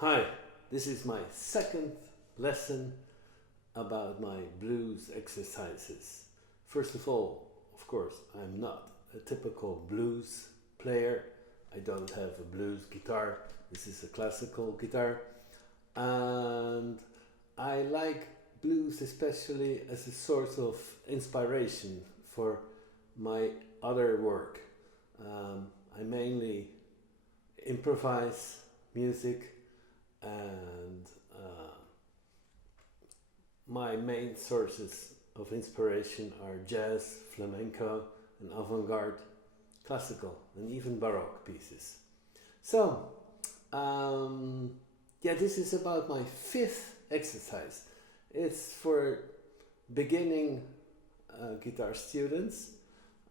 Hi, this is my second lesson about my blues exercises. First of all, of course, I'm not a typical blues player. I don't have a blues guitar. This is a classical guitar. And I like blues especially as a source of inspiration for my other work. I mainly improvise music and my main sources of inspiration are jazz, flamenco, and avant-garde, classical, and even baroque pieces. So, this is about my fifth exercise. It's for beginning guitar students.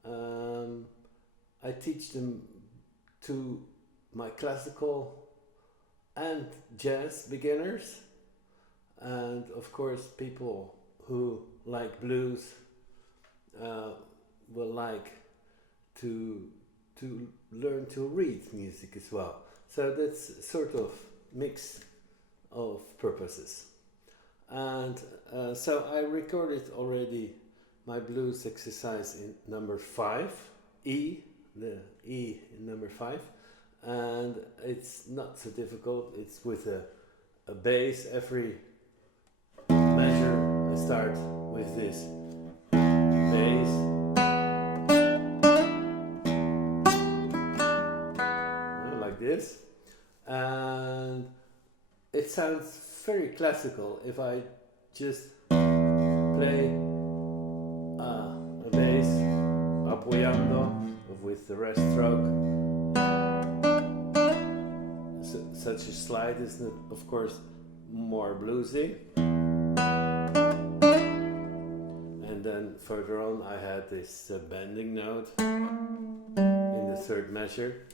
I teach them to my classical and jazz beginners, and of course people who like blues will like to learn to read music as well. So that's sort of mix of purposes. And so I recorded already my blues exercise in number 5, E, the E in number 5. And it's not so difficult. It's with a bass. Every measure I start with this bass, like this, and it sounds very classical if I just play a bass apoyando with the rest stroke. Such a slide is, of course, more bluesy. And then further on I had this bending note in the third measure.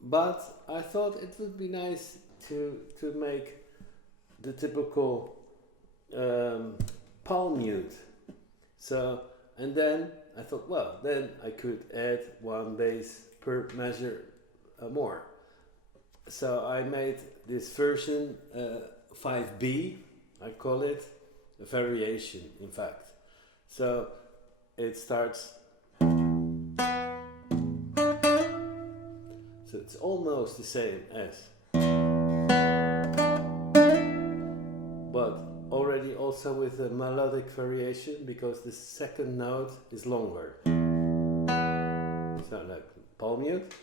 But I thought it would be nice to make the typical palm mute. So, and then I thought, well, then I could add one bass per measure more. So I made this version 5b, I call it, a variation in fact. So it starts, so it's almost the same as, but already also with a melodic variation because the second note is longer. So like palm mute.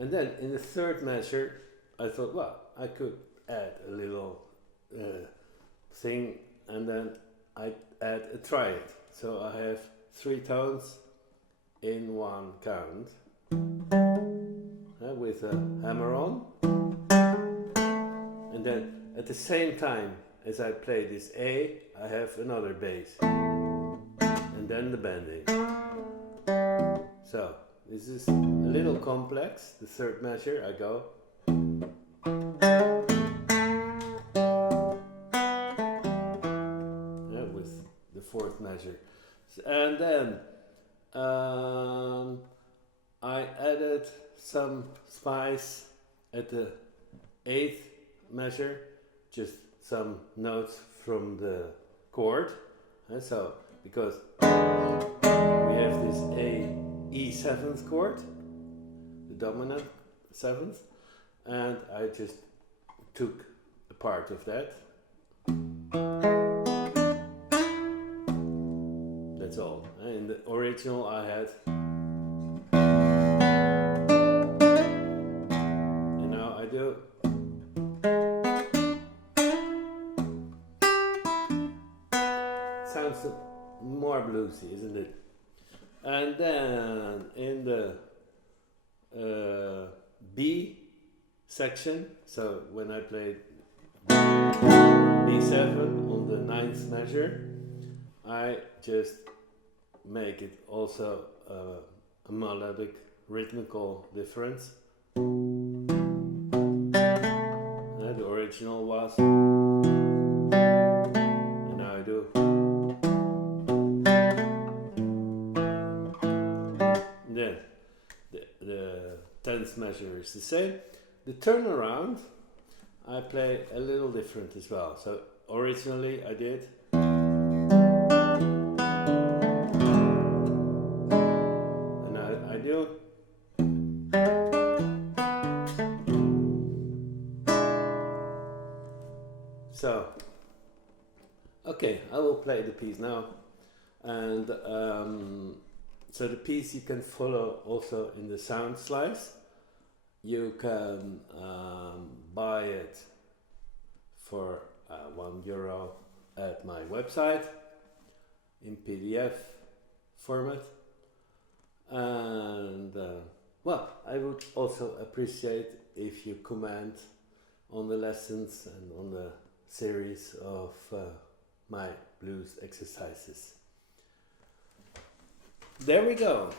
And then in the third measure, I thought, well, I could add a little thing, and then I add a triad. So I have 3 tones in one count with a hammer on. And then at the same time as I play this A, I have another bass. And then the bending. So this is a little complex. The third measure, I go. With the fourth measure. And then I added some spice at the 8th measure, just some notes from the chord. So, because we have this E7th chord, the dominant 7th, and I just took a part of that. That's all. In the original I had, and now I do. Sounds more bluesy, isn't it? And then in the B section, so when I played B7 on the 9th measure, I just make it also a melodic rhythmical difference. The original was, and now I do. tenth measure is the same. The turnaround I play a little different as well. So originally I did. And now I do. So, okay, I will play the piece now. And so the piece you can follow also in the sound slice. You can buy it for €1 at my website in PDF format. And well, I would also appreciate if you comment on the lessons and on the series of my blues exercises. There we go.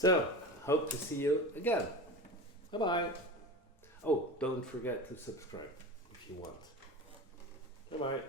So, hope to see you again. Bye bye. Oh, don't forget to subscribe if you want. Bye bye.